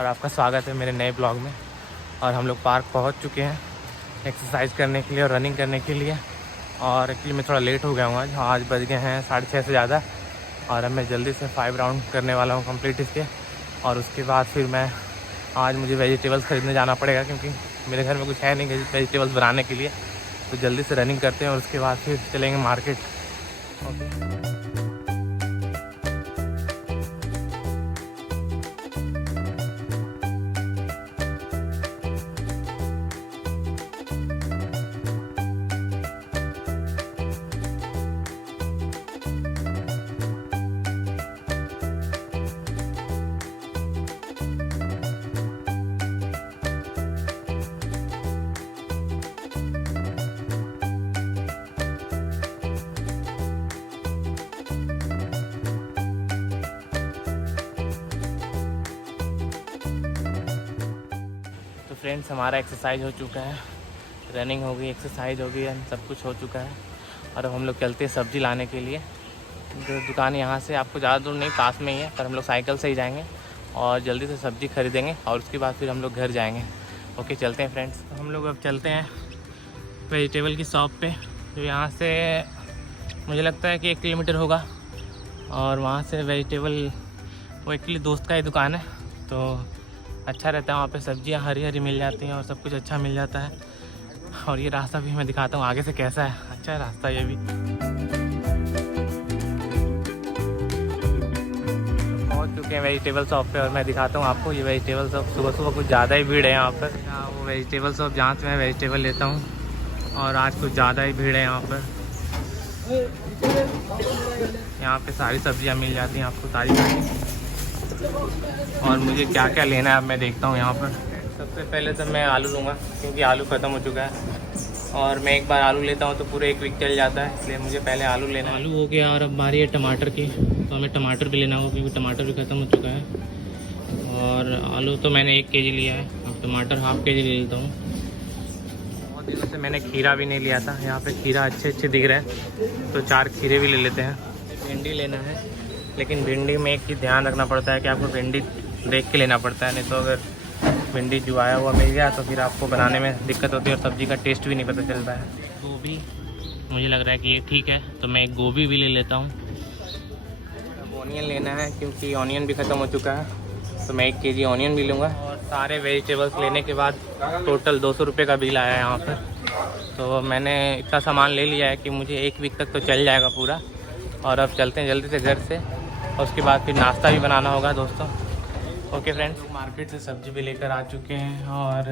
और आपका स्वागत है मेरे नए ब्लॉग में। और हम लोग पार्क पहुंच चुके हैं एक्सरसाइज करने के लिए और रनिंग करने के लिए। और एक्चुअली मैं थोड़ा लेट हो गया हूँ आज बज गए हैं 6:30 से ज़्यादा। और अब मैं जल्दी से 5 राउंड करने वाला हूँ कंप्लीट इसके। और उसके बाद फिर मैं आज मुझे वेजिटेबल्स ख़रीदने जाना पड़ेगा, क्योंकि मेरे घर में कुछ है नहीं वेजिटेबल्स बनाने के लिए। तो जल्दी से रनिंग करते हैं और उसके बाद फिर चलेंगे मार्केट। तो फ्रेंड्स, हमारा एक्सरसाइज हो चुका है, रनिंग हो गई, एक्सरसाइज हो गई, सब कुछ हो चुका है। और अब हम लोग चलते हैं सब्ज़ी लाने के लिए। जो दुकान यहाँ से आपको ज़्यादा दूर नहीं, पास में ही है, पर हम लोग साइकिल से ही जाएंगे और जल्दी से सब्ज़ी खरीदेंगे और उसके बाद फिर हम लोग घर जाएंगे। ओके, चलते हैं फ्रेंड्स। तो हम लोग अब चलते हैं वेजिटेबल की शॉप पे, जो यहाँ से मुझे लगता है कि 1 किलोमीटर होगा। और वहाँ से वेजिटेबल, वो एक्चुअली दोस्त का ही दुकान है, तो अच्छा रहता है वहाँ पे। सब्जियाँ हरी हरी मिल जाती हैं और सब कुछ अच्छा मिल जाता है। और ये रास्ता भी मैं दिखाता हूँ आगे से कैसा है। अच्छा है रास्ता ये भी। पहुँच चुके हैं वेजिटेबल शॉप पे और मैं दिखाता हूँ आपको ये वेजिटेबल शॉप। सुबह सुबह कुछ ज़्यादा ही भीड़ है यहाँ पर। वो वेजिटेबल शॉप जहाँ से मैं वेजिटेबल लेता हूँ, और आज कुछ ज़्यादा ही भीड़ है यहाँ पर। यहाँ पे सारी सब्जियाँ मिल जाती हैं आपको, ताज़ी। और मुझे क्या क्या लेना है अब मैं देखता हूँ यहाँ पर। सबसे पहले तो मैं आलू लूँगा, क्योंकि आलू ख़त्म हो चुका है। और मैं एक बार आलू लेता हूँ तो पूरे 1 वीक चल जाता है, इसलिए मुझे पहले आलू लेना है। आलू हो गया और अब बारी है टमाटर की, तो हमें टमाटर भी लेना होगा, क्योंकि टमाटर भी ख़त्म हो चुका है। और आलू तो मैंने 1 केजी लिया है, अब टमाटर ½ केजी ले लेता हूँ। बहुत दिनों से मैंने खीरा भी नहीं लिया था, यहाँ पर खीरा अच्छे दिख रहे हैं, तो 4 खीरे भी ले लेते हैं। भिंडी लेना है, लेकिन भिंडी में एक ही ध्यान रखना पड़ता है कि आपको भिंडी देख के लेना पड़ता है, नहीं तो अगर भिंडी जुआया हुआ मिल गया तो फिर आपको बनाने में दिक्कत होती है और सब्ज़ी का टेस्ट भी नहीं पता चलता है। गोभी मुझे लग रहा है कि ये ठीक है, तो मैं एक गोभी भी ले लेता हूँ। अब ऑनियन लेना है, क्योंकि ऑनियन भी ख़त्म हो चुका है, तो मैं 1 केजी ऑनियन भी लूँगा। और सारे वेजिटेबल्स लेने के बाद टोटल 200 रुपये का बिल आया है यहाँ पर। तो मैंने इतना सामान ले लिया है कि मुझे 1 वीक तक तो चल जाएगा पूरा। और अब चलते हैं जल्दी से घर से, और उसके बाद फिर नाश्ता भी बनाना होगा दोस्तों। ओके फ्रेंड्स, मार्केट से सब्ज़ी भी लेकर आ चुके हैं और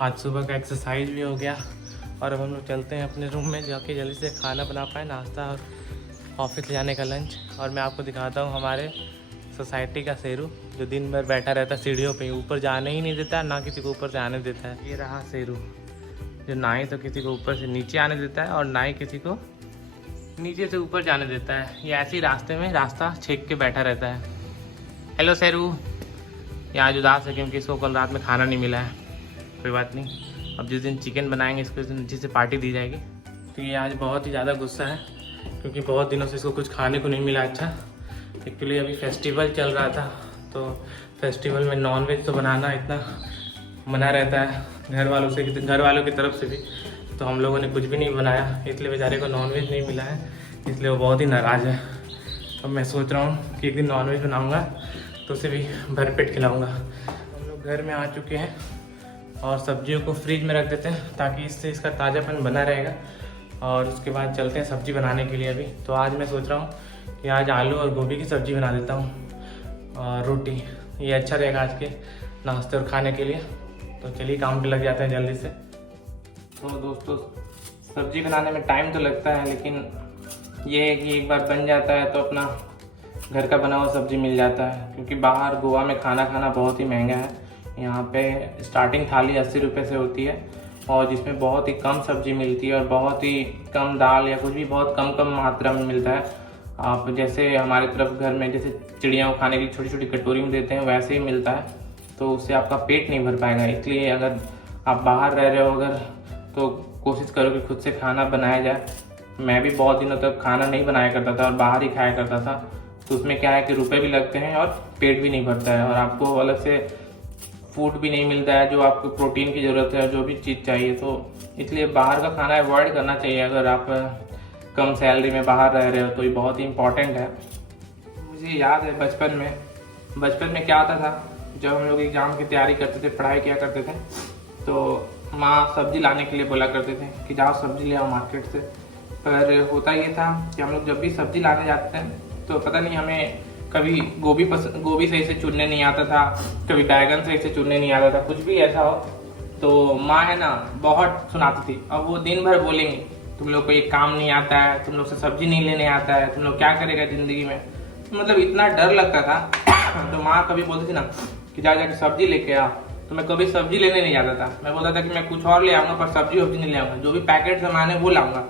आज सुबह का एक्सरसाइज भी हो गया। और अब हम लोग चलते हैं अपने रूम में जाके जल्दी से खाना बना पाए, नाश्ता और ऑफिस ले जाने का लंच। और मैं आपको दिखाता हूँ हमारे सोसाइटी का शेरू, जो दिन भर बैठा रहता है सीढ़ियों पे, ऊपर जाने ही नहीं देता, ना किसी को ऊपर से आने देता है। ये रहा शेरू, जो ना ही तो किसी को ऊपर से नीचे आने देता है और ना ही किसी को नीचे से ऊपर जाने देता है। ये ऐसे ही रास्ते में रास्ता छेक के बैठा रहता है। हेलो शेरू। ये आज उदास है क्योंकि इसको कल रात में खाना नहीं मिला है। कोई बात नहीं, अब जिस दिन चिकन बनाएंगे इसको उस दिन अच्छी से पार्टी दी जाएगी। तो ये आज बहुत ही ज़्यादा गुस्सा है, क्योंकि बहुत दिनों से इसको कुछ खाने को नहीं मिला अच्छा। एक्चुअली अभी फेस्टिवल चल रहा था, तो फेस्टिवल में नॉनवेज तो बनाना इतना मना रहता है घर वालों की तरफ से भी। तो हम लोगों ने कुछ भी नहीं बनाया, इसलिए बेचारे को नॉनवेज नहीं मिला है, इसलिए वो बहुत ही नाराज़ है। अब मैं सोच रहा हूँ कि एक दिन नॉनवेज बनाऊँगा तो उसे भी भरपेट खिलाऊँगा। हम लोग घर में आ चुके हैं और सब्जियों को फ्रिज में रख देते हैं, ताकि इससे इसका ताज़ापन बना रहेगा। और उसके बाद चलते हैं सब्ज़ी बनाने के लिए अभी। तो आज मैं सोच रहा हूँ कि आज आलू और गोभी की सब्ज़ी बना देता हूँ और रोटी। ये अच्छा रहेगा आज के नाश्ते और खाने के लिए। तो चलिए काम पे लग जाते हैं जल्दी से। तो दोस्तों, सब्ज़ी बनाने में टाइम तो लगता है, लेकिन ये है कि एक बार बन जाता है तो अपना घर का बना हुआ सब्ज़ी मिल जाता है। क्योंकि बाहर गोवा में खाना खाना बहुत ही महंगा है। यहाँ पे स्टार्टिंग थाली 80 रुपये से होती है, और जिसमें बहुत ही कम सब्ज़ी मिलती है और बहुत ही कम दाल या कुछ भी बहुत कम मात्रा में मिलता है। आप जैसे हमारी तरफ घर में जैसे चिड़िया को खाने की छोटी छोटी कटोरी में देते हैं, वैसे ही मिलता है, तो उससे आपका पेट नहीं भर पाएगा। इसलिए अगर आप बाहर रह रहे हो अगर, तो कोशिश करो कि खुद से खाना बनाया जाए। मैं भी बहुत दिनों तक खाना नहीं बनाया करता था और बाहर ही खाया करता था, तो उसमें क्या है कि रुपए भी लगते हैं और पेट भी नहीं भरता है, और आपको अलग से फूड भी नहीं मिलता है जो आपको प्रोटीन की ज़रूरत है, जो भी चीज़ चाहिए। तो इसलिए बाहर का खाना अवॉइड करना चाहिए अगर आप कम सैलरी में बाहर रह रहे हो, तो ये बहुत ही इम्पॉर्टेंट है। मुझे याद है बचपन में क्या होता था, जब हम लोग एग्ज़ाम की तैयारी करते थे, पढ़ाई किया करते थे, तो माँ सब्ज़ी लाने के लिए बोला करते थे कि जाओ सब्ज़ी ले आओ मार्केट से। पर होता ये था कि हम लोग जब भी सब्ज़ी लाने जाते थे तो पता नहीं हमें कभी गोभी सही से चुनने नहीं आता था, कभी बैगन सही से चुनने नहीं आता था, कुछ भी ऐसा हो तो माँ है ना बहुत सुनाती थी। अब वो दिन भर बोलेंगी तुम लोग को ये काम नहीं आता है, तुम लोग से सब्जी नहीं लेने आता है, तुम लोग क्या करेगा ज़िंदगी में। मतलब इतना डर लगता था। तो माँ कभी बोलती थी ना कि जाके सब्जी लेके आ, तो मैं कभी सब्जी लेने नहीं जाता था। मैं बोलता था कि मैं कुछ और ले आऊँगा पर सब्जी वब्जी नहीं ले आऊँगा, जो भी पैकेट सामान है वो लाऊंगा।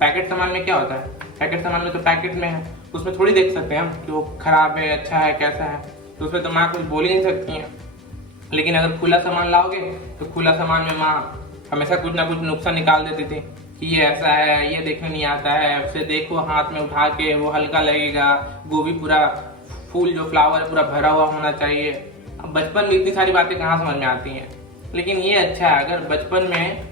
पैकेट सामान में क्या होता है, पैकेट सामान में तो पैकेट में है, उसमें थोड़ी देख सकते हैं हम कि वो खराब है, अच्छा है, कैसा है, तो उसमें तो माँ कुछ बोल ही नहीं सकती हैं। लेकिन अगर खुला सामान लाओगे तो खुला सामान में माँ हमेशा कुछ ना कुछ नुक्सा निकाल देती थी कि ये ऐसा है, ये देखने नहीं आता है, उसे देखो हाथ में उठा के वो हल्का लगेगा, गोभी पूरा फूल जो फ्लावर पूरा भरा हुआ होना चाहिए। अब बचपन में इतनी सारी बातें कहाँ समझ में आती हैं। लेकिन ये अच्छा है अगर बचपन में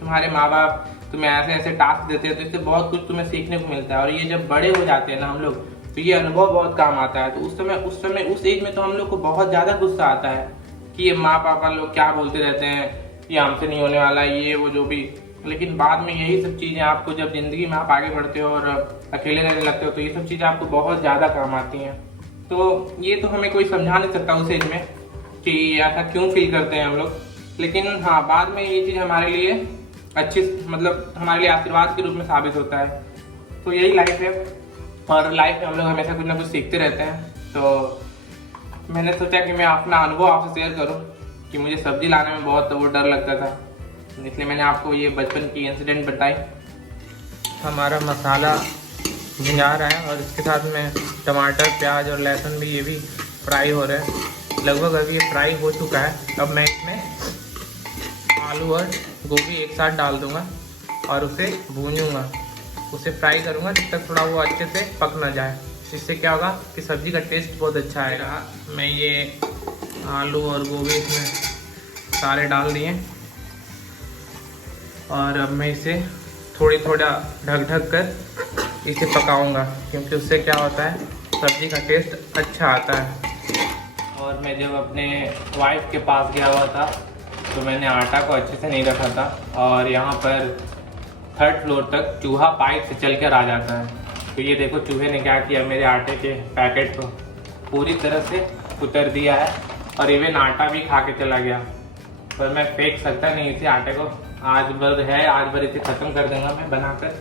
तुम्हारे माँ बाप तुम्हें ऐसे ऐसे टास्क देते हैं तो इससे बहुत कुछ तुम्हें सीखने को मिलता है। और ये जब बड़े हो जाते हैं ना हम लोग, तो ये अनुभव बहुत काम आता है। तो उस एज में तो हम लोग को बहुत ज़्यादा गुस्सा आता है कि ये माँ पापा लोग क्या बोलते रहते हैं, ये हमसे नहीं होने वाला, ये वो जो भी। लेकिन बाद में यही सब चीज़ें आपको जब ज़िंदगी में आप आगे बढ़ते हो और अकेले रहने लगते हो तो ये सब चीज़ें आपको बहुत ज़्यादा काम आती हैं। तो ये तो हमें कोई समझा नहीं सकता उस एज में कि ऐसा क्यों फील करते हैं हम लोग। लेकिन हाँ, बाद में ये चीज़ हमारे लिए अच्छी, मतलब हमारे लिए आशीर्वाद के रूप में साबित होता है। तो यही लाइफ है, और लाइफ में हम लोग हमेशा कुछ ना कुछ सीखते रहते हैं। तो मैंने सोचा कि मैं अपना अनुभव आपसे शेयर करूं कि मुझे सब्जी लाने में बहुत वो डर लगता था, इसलिए मैंने आपको ये बचपन की इंसिडेंट बताई। हमारा मसाला भुंजा रहा है और इसके साथ में टमाटर, प्याज और लहसुन भी ये भी फ्राई हो रहे हैं। लगभग अभी ये फ्राई हो चुका है। अब मैं इसमें आलू और गोभी एक साथ डाल दूंगा और उसे भूनूंगा, उसे फ्राई करूंगा जब तक थोड़ा वो अच्छे से पक ना जाए। इससे क्या होगा कि सब्ज़ी का टेस्ट बहुत अच्छा आएगा। मैं ये आलू और गोभी इसमें सारे डाल दिए और अब मैं इसे थोड़ा ढक कर इसे पकाऊंगा, क्योंकि उससे क्या होता है सब्ज़ी का टेस्ट अच्छा आता है। और मैं जब अपने वाइफ के पास गया हुआ था तो मैंने आटा को अच्छे से नहीं रखा था और यहाँ पर 3rd फ्लोर तक चूहा पाइप से चल कर आ जाता है। तो ये देखो चूहे ने क्या किया, मेरे आटे के पैकेट को पूरी तरह से उतर दिया है और इवन आटा भी खा के चला गया। पर मैं फेंक सकता नहीं इसे आटे को, आज भर इसे ख़त्म कर दूंगा मैं बनाकर।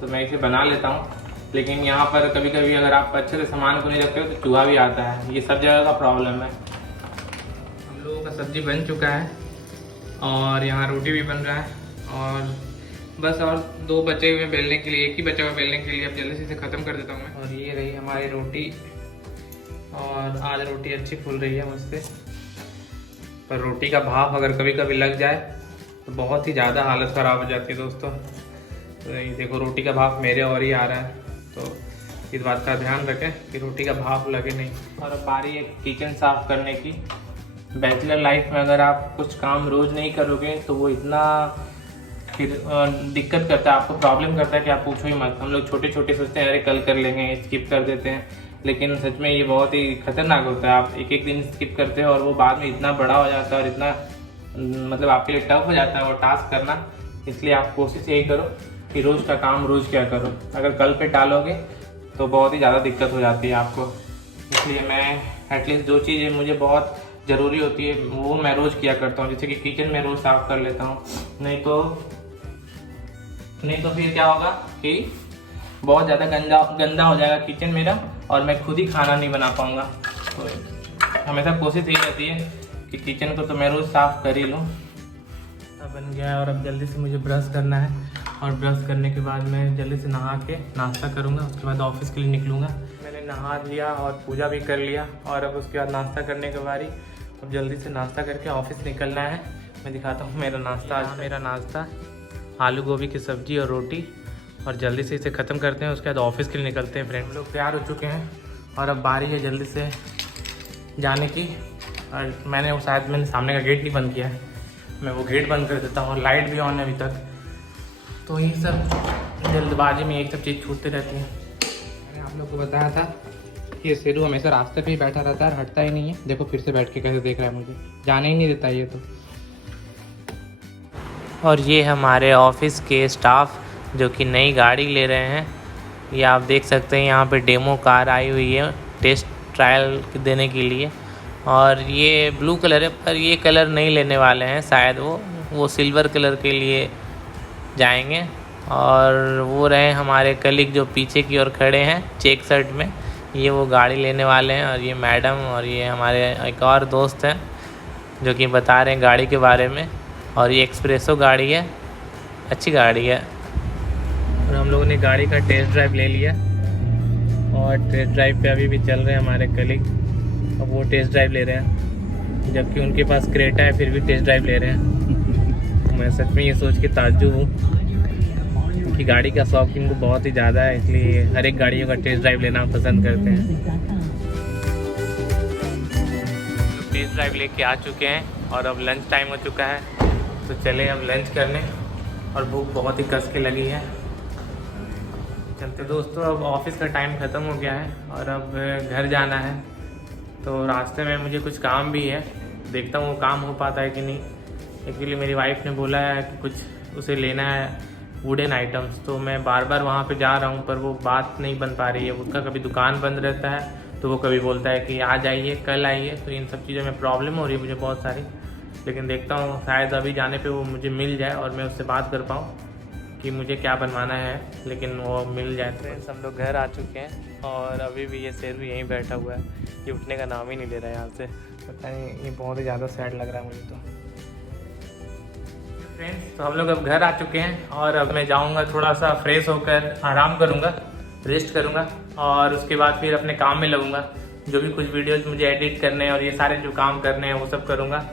तो मैं इसे बना लेता हूँ। लेकिन यहाँ पर कभी कभी अगर आप अच्छे से सामान को नहीं रखते हो तो चूहा भी आता है, ये सब जगह का प्रॉब्लम है। हम लोगों का सब्ज़ी बन चुका है और यहाँ रोटी भी बन रहा है और बस और 2 बचे हुए बेलने के लिए, एक ही बचा हुआ बेलने के लिए। अब जल्दी से इसे ख़त्म कर देता हूँ मैं। और ये रही हमारी रोटी, और आज रोटी अच्छी फूल रही है मुझसे। पर रोटी का भाप अगर कभी कभी लग जाए तो बहुत ही ज़्यादा हालत ख़राब हो जाती है दोस्तों। तो ये देखो रोटी का भाप मेरे और ही आ रहा है, तो इस बात का ध्यान रखें कि रोटी का भाप लगे नहीं। और अब बारी है किचन साफ़ करने की। बैचलर लाइफ में अगर आप कुछ काम रोज़ नहीं करोगे तो वो इतना फिर दिक्कत करता है, आपको प्रॉब्लम करता है कि आप पूछो ही मत। हम लोग छोटे छोटे सोचते हैं अरे कल कर लेंगे, स्किप कर देते हैं, लेकिन सच में ये बहुत ही खतरनाक होता है। आप एक दिन स्किप करते हो और वो बाद में इतना बड़ा हो जाता है और इतना मतलब आपके लिए टफ हो जाता है वो टास्क करना। इसलिए आप कोशिश यही करो कि रोज़ का काम रोज़ क्या करो। अगर कल पे टालोगे तो बहुत ही ज़्यादा दिक्कत हो जाती है आपको। इसलिए मैं एटलीस्ट जो चीज़ें मुझे बहुत ज़रूरी होती है वो मैं रोज़ किया करता हूँ। जैसे कि किचन में रोज़ साफ़ कर लेता हूँ, नहीं तो फिर क्या होगा कि बहुत ज़्यादा गंदा हो जाएगा किचन मेरा और मैं खुद ही खाना नहीं बना पाऊँगा। तो हमेशा कोशिश यही रहती है कि किचन को तो मैं रोज़ साफ़ कर ही लूँ। बन गया है और अब जल्दी से मुझे ब्रश करना है और ब्रश करने के बाद मैं जल्दी से नहा के नाश्ता करूँगा, उसके बाद ऑफिस के लिए निकलूँगा। मैंने नहा लिया और पूजा भी कर लिया और अब उसके बाद नाश्ता करने के बारी। अब जल्दी से नाश्ता करके ऑफिस निकलना है। मैं दिखाता हूँ मेरा नाश्ता। आज मेरा नाश्ता आलू गोभी की सब्ज़ी और रोटी, और जल्दी से इसे ख़त्म करते हैं, उसके बाद ऑफिस के लिए निकलते हैं। फ्रेंड लोग तैयार हो चुके हैं और अब बारी है जल्दी से जाने की। और मैंने सामने का गेट नहीं बंद किया है, मैं वो गेट बंद कर देता हूँ। और लाइट भी ऑन है अभी तक, तो ये सब जल्दबाजी में एक सब चीज़ छूटती रहती है। मैंने आप लोग को बताया था कि ये शेरू हमेशा रास्ते पे ही बैठा रहता है, हटता ही नहीं है। देखो फिर से बैठ के कैसे देख रहा है, मुझे जाने ही नहीं देता ये तो। और ये हमारे ऑफिस के स्टाफ जो कि नई गाड़ी ले रहे हैं, ये आप देख सकते हैं। यहाँ पे डेमो कार आई हुई है टेस्ट ट्रायल देने के लिए, और ये ब्लू कलर है, पर ये कलर नहीं लेने वाले हैं शायद वो सिल्वर कलर के लिए जाएंगे। और वो रहे हमारे कलीग जो पीछे की ओर खड़े हैं चेक शर्ट में, ये वो गाड़ी लेने वाले हैं। और ये मैडम और ये हमारे एक और दोस्त हैं जो कि बता रहे हैं गाड़ी के बारे में। और ये एक्सप्रेसो गाड़ी है, अच्छी गाड़ी है। और हम लोगों ने गाड़ी का टेस्ट ड्राइव ले लिया, और टेस्ट ड्राइव पे अभी भी चल रहे हैं हमारे कलीग। अब वो टेस्ट ड्राइव ले रहे हैं, जबकि उनके पास क्रेटा है फिर भी टेस्ट ड्राइव ले रहे हैं। मैं सच में ये सोच के ताज्जुब हूँ कि गाड़ी का शौक इनको बहुत ही ज़्यादा है, इसलिए हर एक गाड़ियों का टेस्ट ड्राइव लेना पसंद करते हैं। तो टेस्ट ड्राइव लेके आ चुके हैं और अब लंच टाइम हो चुका है, तो चले अब लंच करने। और भूख बहुत ही कस के लगी है। चलते दोस्तों, अब ऑफिस का टाइम ख़त्म हो गया है और अब घर जाना है। तो रास्ते में मुझे कुछ काम भी है, देखता हूँ वो काम हो पाता है कि नहीं। एक्चुअली मेरी वाइफ ने बोला है कि कुछ उसे लेना है वुडन आइटम्स, तो मैं बार बार वहाँ पे जा रहा हूँ, पर वो बात नहीं बन पा रही है। उसका कभी दुकान बंद रहता है, तो वो कभी बोलता है कि आज आइए, कल आइए। तो इन सब चीज़ों में प्रॉब्लम हो रही है मुझे बहुत सारी, लेकिन देखता हूँ शायद अभी जाने पे वो मुझे मिल जाए और मैं उससे बात कर पाऊँ कि मुझे क्या बनवाना है, लेकिन वो मिल जाए। फ्रेंड्स, हम लोग घर आ चुके हैं और अभी भी ये शेरू यहीं बैठा हुआ है, ये उठने का नाम ही नहीं ले रहा है यहाँ से। पता नहीं, ये बहुत ही ज़्यादा सैड लग रहा है मुझे तो। फ्रेंड्स, तो हम लोग अब घर आ चुके हैं और अब मैं जाऊँगा थोड़ा सा फ्रेश होकर आराम करूँगा, रेस्ट करूँगा, और उसके बाद फिर अपने काम में लगूँगा। जो भी कुछ वीडियोज़ मुझे एडिट करने हैं और ये सारे जो काम करने हैं वो सब करूँगा।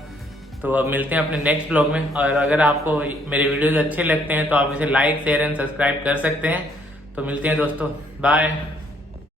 तो अब मिलते हैं अपने नेक्स्ट ब्लॉग में। और अगर आपको मेरे वीडियोज़ अच्छे लगते हैं तो आप इसे लाइक, शेयर एंड सब्सक्राइब कर सकते हैं। तो मिलते हैं दोस्तों, बाय।